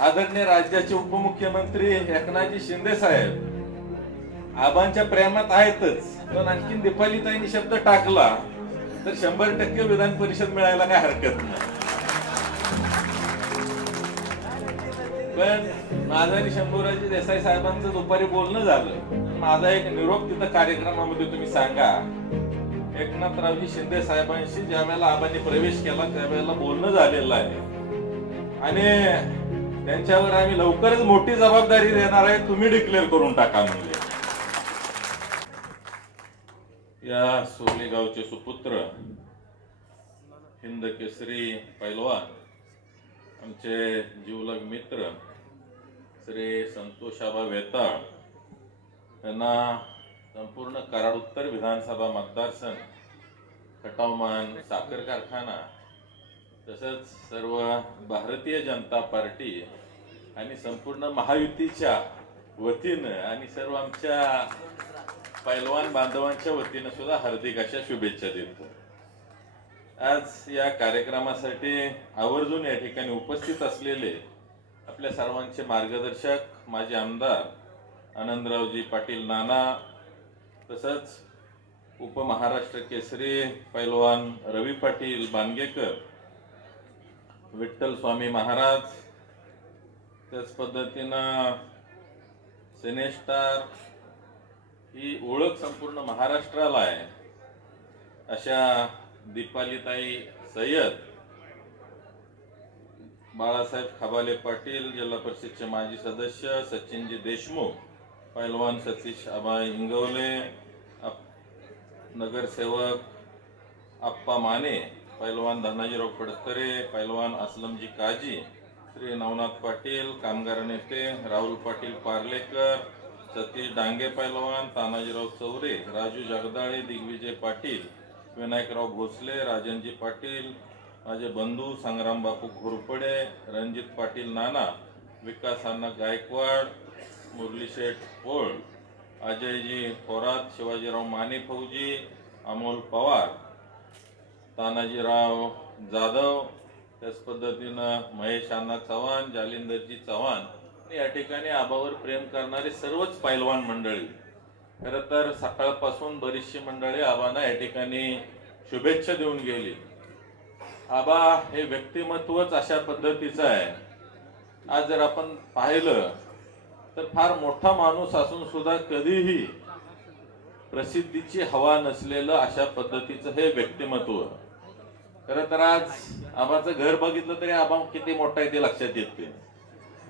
आदरणीय राज्याचे उपमुख्यमंत्री एकनाथजी शिंदे साहेब आबांच्या प्रेमात आहेतच, पण आणखीन दीपालीताईंनी शब्द टाकला तर 100% विधान परिषद मिळायला काय हरकत नाही. पण माझं आणि शंभूराजी देसाई साहेबांचं दुपारी बोलणं झालं. माझा एक निरोप तिथं कार्यक्रमामध्ये तुम्ही सांगा, एकनाथरावजी शिंदे साहेबांशी ज्या वेळेला आबांनी प्रवेश केला त्यावेळेला बोलणं झालेलं आहे आणि त्यांच्यावर आम्ही लवकरच मोठी जबाबदारी देणार आहे, तुम्ही डिक्लेअर करून टाका म्हणजे. या सोले गावचे सुपुत्र हिंद केसरी पैलवान आमचे जीवलग मित्र श्री संतोषाबा वेताळ यांना संपूर्ण कराड उत्तर विधानसभा मतदारसंघ, खटावमान साखर कारखाना तसंच सर्व भारतीय जनता पार्टी आणि संपूर्ण महायुतीच्या वतीनं आणि सर्व आमच्या पैलवान बांधवांच्या वतीनं सुद्धा हार्दिक अशा शुभेच्छा देतो. आज या कार्यक्रमासाठी आवर्जून या ठिकाणी उपस्थित असलेले आपल्या सर्वांचे मार्गदर्शक माजी आमदार आनंदरावजी पाटील नाना, तसंच उपमहाराष्ट्र केसरी पैलवान रवी पाटील बांगेकर, विठ्ठल स्वामी महाराज, त्याच पद्धतीनं सिनेस्टार ही ओळख संपूर्ण महाराष्ट्राला आहे अशा दीपालीताई सय्यद, बाळासाहेब खबाले पाटील जिल्हा परिषदचे माजी सदस्य, सचिनजी देशमुख, पैलवान सतीश आबा इंगवले, नगरसेवक आप्पा माने, पैलवान धनाजीराव फडतरे, पैलवान असलमजी काजी, श्री नवनाथ पाटील, कामगार नेते राहुल पाटील पार्लेकर, सतीश डांगे पैलवान, तानाजीराव चौरे, राजू जगदाळे, दिग्विजय पाटील, विनायकराव भोसले, राजनजी पाटील, माझे बंधू संग्राम बापू घोरपडे, रणजित पाटील नाना, विकास अण्णा गायकवाड, मुरलीशेठ ओळ, अजयजी थोरात, शिवाजीराव माने फौजी, अमोल पवार, तानाजीराव जाधव, त्याच पद्धतीनं महेश अण्णा चव्हाण, जालिंदरजी चव्हाण, या ठिकाणी आबावर प्रेम करणारी सर्वच पैलवान मंडळी. खरं तर सकाळपासून बरीचशी मंडळी आबांना या ठिकाणी शुभेच्छा देऊन गेली. आबा हे व्यक्तिमत्वच अशा पद्धतीचं आहे. आज जर आपण पाहिलं तर फार मोठा माणूस असून सुद्धा कधीही प्रसिद्धीची हवा नसलेलं अशा पद्धतीचं हे व्यक्तिमत्व. खरं तर आज आबाचं घर बघितलं तरी आबा किती मोठा आहे ते लक्षात येते.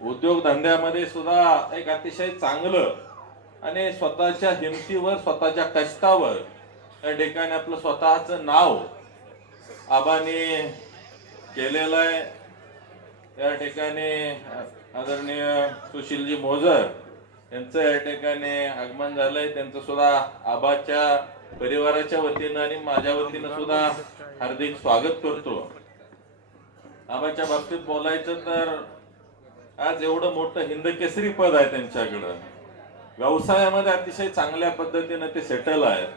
उद्योग धंद्यामध्ये सुद्धा एक अतिशय चांगलं आणि स्वतःच्या हिमतीवर स्वतःच्या कष्टावर या ठिकाणी आपलं स्वतःचं नाव आबांनी केलेलं आहे. या ठिकाणी आदरणीय सुशीलजी मोजर यांचं या ठिकाणी आगमन झालंय. त्यांचं सुद्धा आबाच्या परिवाराच्या वतीनं आणि माझ्या वतीनं सुद्धा हार्दिक स्वागत करतो. आबाच्या बाबतीत बोलायचं तर आज एवढं मोठं हिंद केसरी पद आहे त्यांच्याकडं. व्यवसायामध्ये अतिशय चांगल्या पद्धतीनं ते सेटल आहेत.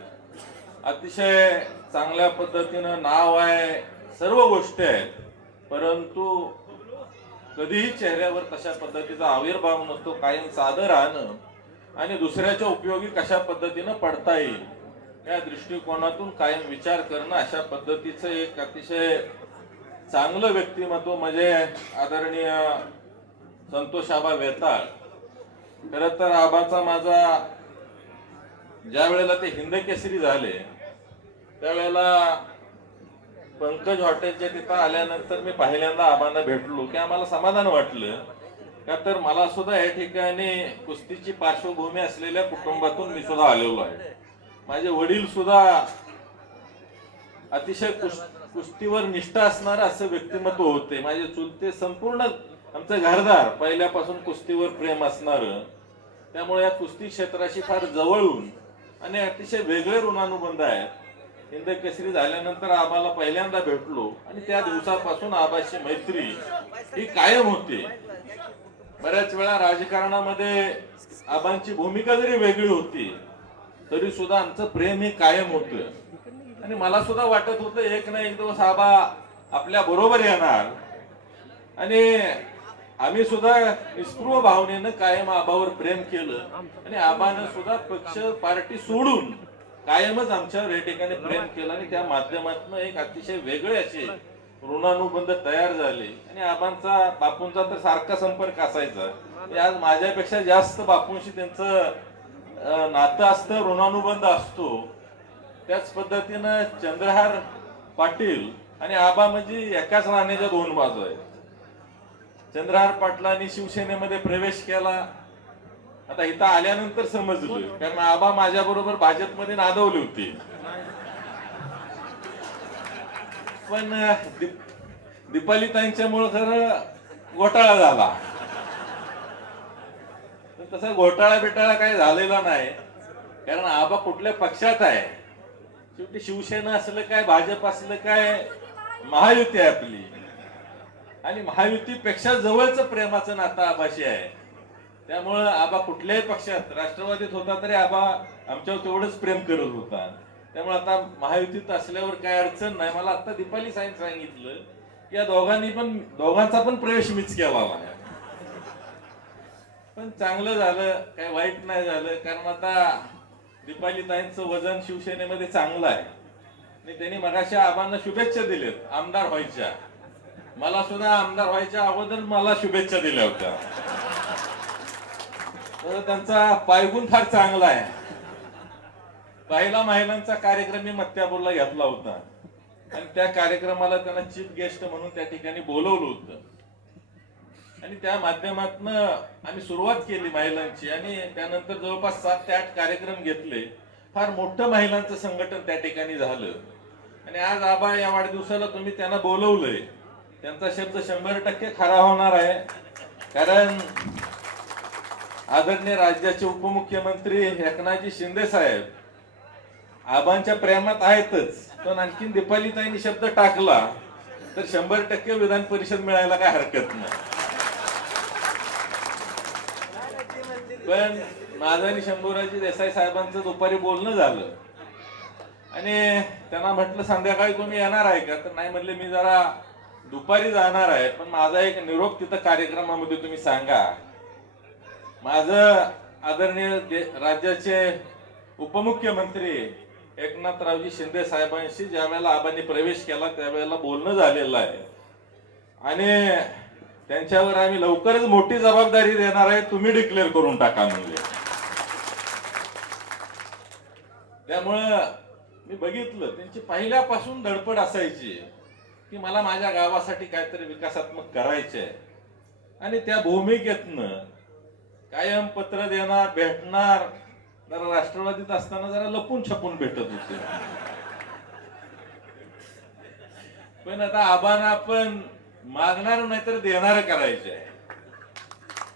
अतिशय चांगल्या पद्धतीनं नाव आहे, सर्व गोष्टी आहेत, परंतु कधीही चेहऱ्यावर तशा पद्धतीचा आविर्भाव नसतो. कायम साधं राहणं आणि दुसऱ्याच्या उपयोगी कशा पद्धतीनं पडता येईल या दृष्टिकोनातून कायम विचार करणं, अशा पद्धतीचं एक अतिशय चांगलं व्यक्तिमत्व म्हणजे आदरणीय संतोषाबा वेताळ. खरं तर आबाचा माझा ज्या वेळेला ते हिंद केसरी झाले त्यावेळेला पंकज हॉटेलच्या तिथं आल्यानंतर मी पहिल्यांदा आबांना भेटलो की आम्हाला समाधान वाटलं. का तर मला सुद्धा या ठिकाणी कुस्तीची पार्श्वभूमी असलेल्या कुटुंबातून मी सुद्धा आलेलो आहे. माझे वडील सुद्धा अतिशय कुस्तीवर निष्ठा असणारं असं व्यक्तिमत्व होते. माझे चुलते संपूर्ण आमचं घरदार पहिल्यापासून कुस्तीवर प्रेम असणारं, त्यामुळे या कुस्ती क्षेत्राशी फार जवळून आणि अतिशय वेगळे ऋणानुबंध आहेत. हिंद केसरी झाल्यानंतर आबाला पहिल्यांदा भेटलो आणि त्या दिवसापासून आबाची मैत्री ही कायम होती. बऱ्याच वेळा राजकारणामध्ये आबांची भूमिका जरी वेगळी होती तरी सुद्धा आमचं प्रेम हे कायम होतं. आणि मला सुद्धा वाटत होतं एक ना एक दिवस आबा आपल्या बरोबर येणार आणि आम्ही सुद्धा निस्पृह भावनेनं कायम आबावर प्रेम केलं आणि आबानं सुद्धा पक्ष पार्टी सोडून कायमच आमच्यावर या ठिकाणी प्रेम केलं आणि त्या माध्यमातून एक अतिशय वेगळे असे ऋणानुबंध तयार झाले आणि आबांचा बापूंचा तर सारखा संपर्क असायचा. आज माझ्यापेक्षा जास्त बापूंशी त्यांचं नातं असतं, ऋणानुबंध असतो. त्याच पद्धतीनं चंद्रहार पाटील आणि आबा म्हणजे एकाच नाण्याच्या दोन बाजू आहेत. चंद्रहार पाटलांनी शिवसेनेमध्ये प्रवेश केला. आता इथं आल्यानंतर समजलं, कारण आबा माझ्या बरोबर भाजपमध्ये नादवली होती. पण दीपालीताईंच्यामुळे खरं घोटाळा झाला. तसा घोटाळा बिटाळा काही झालेला नाही, कारण आबा कुठल्या पक्षात आहे. शेवटी शिवसेना असलं काय, भाजप असलं काय, महायुती आहे आपली. आणि महायुतीपेक्षा जवळचं प्रेमाचं नातं आबाशी आहे. त्यामुळं आबा कुठल्याही पक्षात, राष्ट्रवादीत होता तरी आबा आमच्यावर तेवढंच प्रेम करत होता. त्यामुळे आता महायुतीत असल्यावर काय अडचण नाही. मला आता दीपाली साहेब सांगितलं की या दोघांचा पण प्रवेश मीच केला आहे. पण चांगलं झालं, काही वाईट नाही झालं, कारण आता दीपाली ताईंचं वजन शिवसेनेमध्ये चांगलं आहे आणि त्यांनी मगाशी आबांना शुभेच्छा दिल्यात आमदार व्हायच्या. मला सुद्धा आमदार व्हायच्या अगोदर मला शुभेच्छा दिल्या होत्या. तर त्यांचा पायगुण फार चांगला आहे. पहिला महिलांचा कार्यक्रम मी मत्यापूरला घेतला होता आणि त्या कार्यक्रमाला त्यांना चीफ गेस्ट म्हणून त्या ठिकाणी बोलवलं होतं आणि त्या माध्यमातून आम्ही सुरुवात केली महिलांची आणि त्यानंतर जवळपास 7 ते 8 कार्यक्रम घेतले. फार मोठं महिलांचं संघटन त्या ठिकाणी झालं आणि आज आबा या वाढदिवसाला तुम्ही त्यांना बोलवलंय. त्यांचा शब्द 100% खरा होणार आहे, कारण आदरणीय राज्याचे उपमुख्यमंत्री एकनाथजी शिंदे साहेब आबांच्या प्रेमात आहेतच, पण आणखीन दीपालीताईंनी शब्द टाकला तर 100% विधान परिषद मिळायला काय हरकत नाही. पण माझं आणि शंभूराजी देसाई साहेबांचं दुपारी बोलणं झालं आणि त्यांना म्हटलं संध्याकाळी तुम्ही येणार आहे का, तर नाही म्हणले मी जरा दुपारी जाणार आहे, पण माझा एक निरोप तिथं कार्यक्रमामध्ये तुम्ही सांगा. माझं आदरणीय राज्याचे उपमुख्यमंत्री एकनाथरावजी शिंदे साहेबांशी ज्या वेळेला आबांनी प्रवेश केला त्यावेळेला बोलणं झालेलं आहे आणि त्यांच्यावर आम्ही लवकरच मोठी जबाबदारी देणार आहे, तुम्ही डिक्लेअर करून टाका म्हणजे. त्यामुळं मी बघितलं त्यांची पहिल्यापासून धडपड असायची की मला माझ्या गावासाठी काहीतरी विकासात्मक करायचे आहे आणि त्या भूमिकेतनं कायम पत्र देणार, भेटणार. जरा राष्ट्रवादीत असताना जरा लपून छपून भेटत होते, पण आता आबांना आपण मागणार नाही तर देणार करायचे आहे.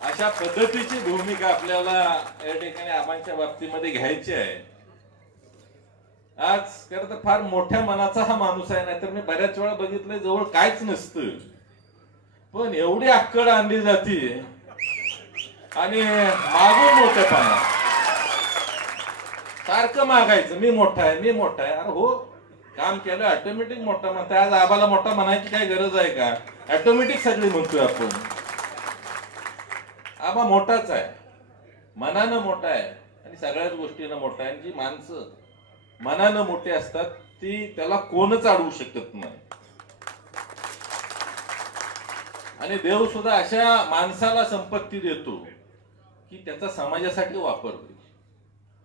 अशा पद्धतीची भूमिका आपल्याला या ठिकाणी आबांच्या बाबतीमध्ये घ्यायची आहे. आज खरं तर फार मोठ्या मनाचा हा माणूस आहे, नाहीतर मी बऱ्याच वेळा बघितलंय जवळ काहीच नसतं, पण एवढी अक्कड आणली जाते आणि मागून मोठेपणा सारखं मागायचं, मी मोठा आहे मी मोठा आहे. अरे हो, काम केलं ऑटोमॅटिक मोठा म्हणताय. आज आबाला मोठा म्हणायची काय गरज आहे का, ऑटोमॅटिक सगळी म्हणतोय आपण. आबा मोठाच आहे, मनानं मोठा आहे आणि सगळ्याच गोष्टीनं मोठा आहे. जी माणसं मनानं मोठे असतात ती त्याला कोणच अडवू शकत नाही आणि देव सुद्धा अशा माणसाला संपत्ती देतो की त्याचा समाजासाठी वापर होईल.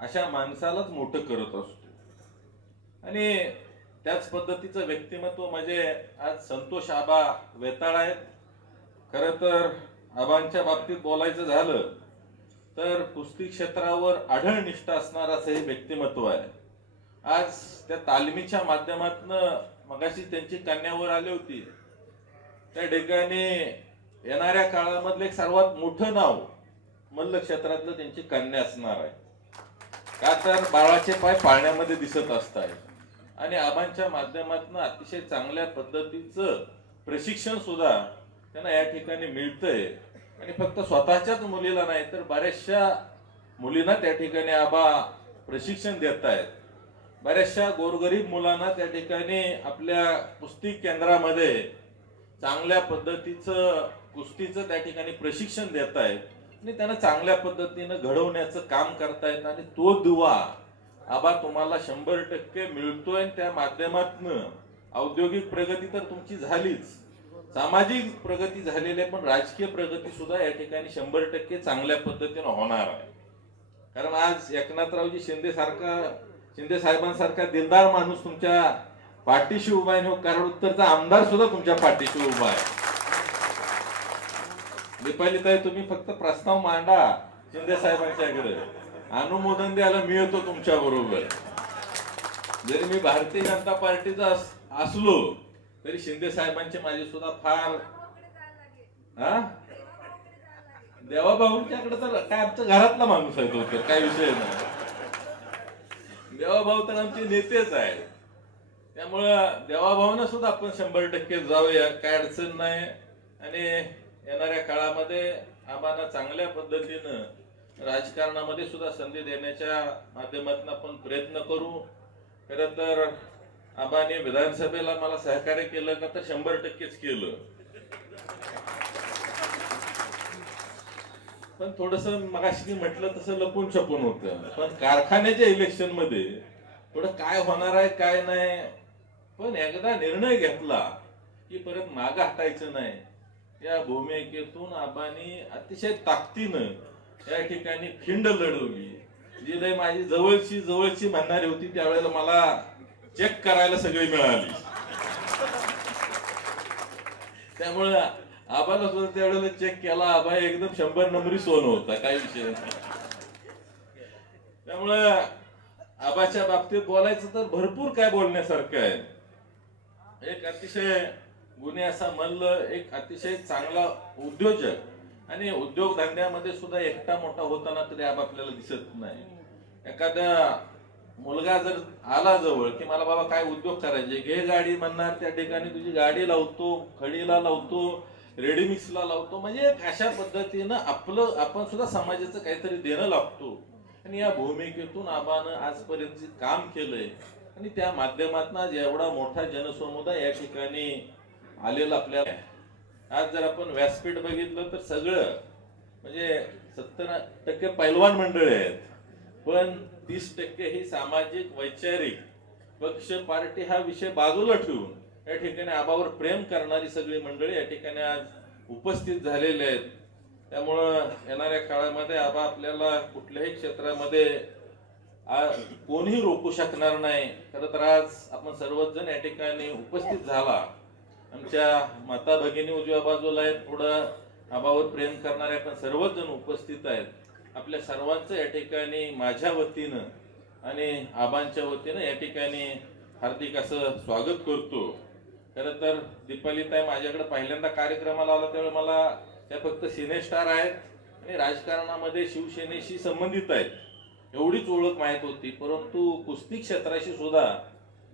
अशा माणसालाच मोठं करत असतो आणि त्याच पद्धतीचं व्यक्तिमत्व म्हणजे आज संतोष आबा वेताळ आहेत. खरं तर आबांच्या बाबतीत बोलायचं झालं तर कुस्ती क्षेत्रावर आढळ निष्ठा असणारं असं हे व्यक्तिमत्व आहे. आज त्या तालमीच्या माध्यमातून मगाशी त्यांची कन्यावर आली होती, त्या ठिकाणी येणाऱ्या काळामधलं एक सर्वात मोठं नाव मल्ल क्षेत्रातलं त्यांची कन्या असणार आहे. का तर बाळाचे पाय पाळण्यामध्ये दिसत असतात आणि आबांच्या माध्यमातून अतिशय चांगल्या पद्धतीचं प्रशिक्षण सुद्धा त्यांना या ठिकाणी मिळतंय आणि फक्त स्वतःच्याच मुलीला नाही तर बऱ्याचशा मुलींना त्या ठिकाणी आबा प्रशिक्षण देत आहेत. बऱ्याचशा गोरगरीब मुलांना त्या ठिकाणी आपल्या कुस्ती केंद्रामध्ये चांगल्या पद्धतीचं कुस्तीचं त्या ठिकाणी प्रशिक्षण देत आहेत आणि त्यांना चांगल्या पद्धतीनं घडवण्याचं काम करतायत आणि तो दुवा आबा तुम्हाला 100% मिळतोय. त्या माध्यमातून औद्योगिक प्रगती तर तुमची झालीच, सामाजिक प्रगती झालेली आहे, पण राजकीय प्रगती सुद्धा या ठिकाणी 100% चांगल्या पद्धतीनं होणार आहे. कारण आज एकनाथरावजी शिंदे साहेबांसारखा दिलदार माणूस तुमच्या पाठीशी उभा आहे. कराड उत्तरचा आमदार सुद्धा तुमच्या पाठीशी उभा आहे. दीपालीताई, तुम्ही फक्त प्रस्ताव मांडा शिंदे साहेबांच्याकडे, अनुमोदन द्यायला मी येतो तुमच्या बरोबर. जरी मी भारतीय जनता पार्टीचा असलो तरी शिंदे साहेबांचे माझे सुद्धा फार देवाभाऊंच्याकडे तर काय आमच्या घरातला माणूस आहे तो, तर काय विषय नाही. देवाभाऊ तर आमचे नेतेच आहेत, त्यामुळं देवाभाऊंना सुद्धा आपण 100% जाऊया, काय अडचण नाही. आणि येणाऱ्या काळामध्ये आम्हाला चांगल्या पद्धतीनं राजकारणामध्ये सुद्धा संधी देण्याच्या माध्यमातून आपण प्रयत्न करू. खरं तर आबाने विधानसभेला मला सहकार्य केलं का, तर 100%च केलं. पण थोडस मगाशी म्हटलं तसं लपून छपून होतं. पण कारखान्याच्या इलेक्शन मध्ये थोडं काय होणार आहे काय नाही, पण एकदा निर्णय घेतला की परत माग हटायचं नाही. या भूमिकेतून आबांनी अतिशय ताकदीनं या ठिकाणी खिंड लढवली. जी लय माझी जवळची म्हणणारी होती त्यावेळेला मला चेक करायला सगळी मिळाली. त्यामुळे आबाला सुद्धा त्यावेळेला चेक केला. आबा एकदम 100 नंबरी सोनं होता, काही विषय नाही. त्यामुळं आबाच्या बाबतीत बोलायचं तर भरपूर काय बोलण्यासारखं आहे. एक अतिशय गुणी असा मल्ल, एक अतिशय चांगला उद्योजक, आणि उद्योग धंद्यामध्ये सुद्धा एकटा मोठा होताना तरी आबा आपल्याला दिसत नाही. एखादा मुलगा जर आला जवळ की मला बाबा काय उद्योग करायचे, घे गाडी म्हणणार, त्या ठिकाणी तुझी गाडी लावतो, खडीला लावतो, रेडीमिक्सला लावतो. म्हणजे अशा पद्धतीनं आपण सुद्धा समाजाचं काहीतरी देणं लागतो. आणि या भूमिकेतून आबानं आजपर्यंत काम केलंय आणि त्या माध्यमातून आज एवढा मोठा जनसमुदाय या ठिकाणी आलेला आपल्याला. आज जर आपण व्यासपीठ बघितलं तर सगळं म्हणजे 70% पैलवान मंडळी आहेत, पण 30% ही सामाजिक वैचारिक पक्ष पार्टी हा विषय बाजूला ठेवून या ठिकाणी आबावर प्रेम करणारी सगळी मंडळी या ठिकाणी आज उपस्थित झालेले आहेत. त्यामुळं येणाऱ्या काळामध्ये आबा आपल्याला कुठल्याही क्षेत्रामध्ये कोणीही रोखू शकणार नाही. खरं तर आज आपण सर्वच जण या ठिकाणी उपस्थित झाला. आमच्या माता भगिनी उजव्या बाजूला आहेत, पुढं आबावर प्रेम करणारे आपण सर्वच जण उपस्थित आहेत. आपल्या सर्वांचं या ठिकाणी माझ्या वतीनं आणि आबांच्या वतीनं या ठिकाणी हार्दिक असं स्वागत करतो. खरं तर दीपालीताई माझ्याकडे पहिल्यांदा कार्यक्रमाला आला त्यावेळी मला त्या फक्त सिनेस्टार आहेत आणि राजकारणामध्ये शिवसेनेशी संबंधित आहेत एवढीच ओळख माहीत होती. परंतु कुस्ती क्षेत्राशी सुद्धा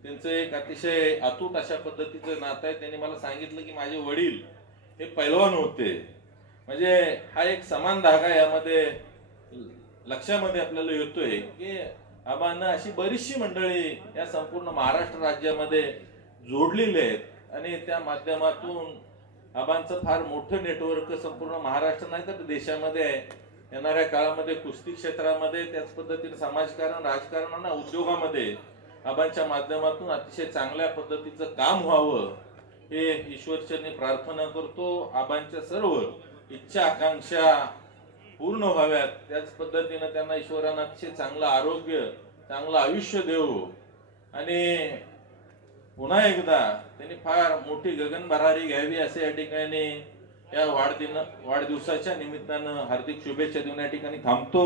त्यांचं एक अतिशय अतूट अशा पद्धतीचं नातं आहे. त्यांनी मला सांगितलं की माझे वडील हे पैलवान होते. म्हणजे हा एक समान धागा यामध्ये लक्षामध्ये आपल्याला येतोय की आबांना अशी बरीचशी मंडळी या संपूर्ण महाराष्ट्र राज्यामध्ये जोडलेले आहेत आणि त्या माध्यमातून आबांचं फार मोठं नेटवर्क संपूर्ण महाराष्ट्र नाही तर देशामध्ये आहे. येणाऱ्या काळामध्ये कुस्ती क्षेत्रामध्ये, त्याच पद्धतीने समाजकारण, राजकारण आणि उद्योगामध्ये आबांच्या माध्यमातून अतिशय चांगल्या पद्धतीचं काम व्हावं हे ईश्वरचरणी प्रार्थना करतो. आबांच्या सर्व इच्छा आकांक्षा पूर्ण व्हाव्यात, त्याच पद्धतीने त्यांना ईश्वरानं अतिशय चांगलं आरोग्य, चांगलं आयुष्य देवो आणि पुन्हा एकदा त्यांनी फार मोठी गगनभरारी घ्यावी असे या ठिकाणी या वाढदिवसाच्या निमित्तानं हार्दिक शुभेच्छा देऊन या ठिकाणी थांबतो.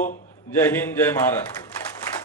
जय हिंद, जय महाराष्ट्र.